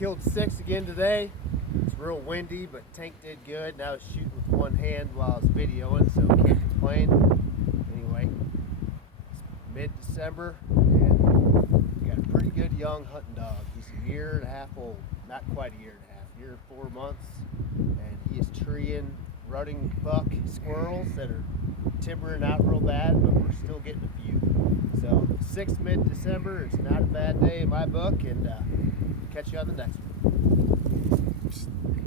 Killed 6 again today. It's real windy, but Tank did good. And I was shooting with one hand while I was videoing, so can't complain. Anyway, it's mid-December, and we got a pretty good young hunting dog. He's a year and a half old. Not quite a year and a half, year and 4 months. And he is treeing rutting buck squirrels that are timbering out real bad, but we're still getting a few. So 6 mid-December is not a bad day in my book, and catch you on the next one.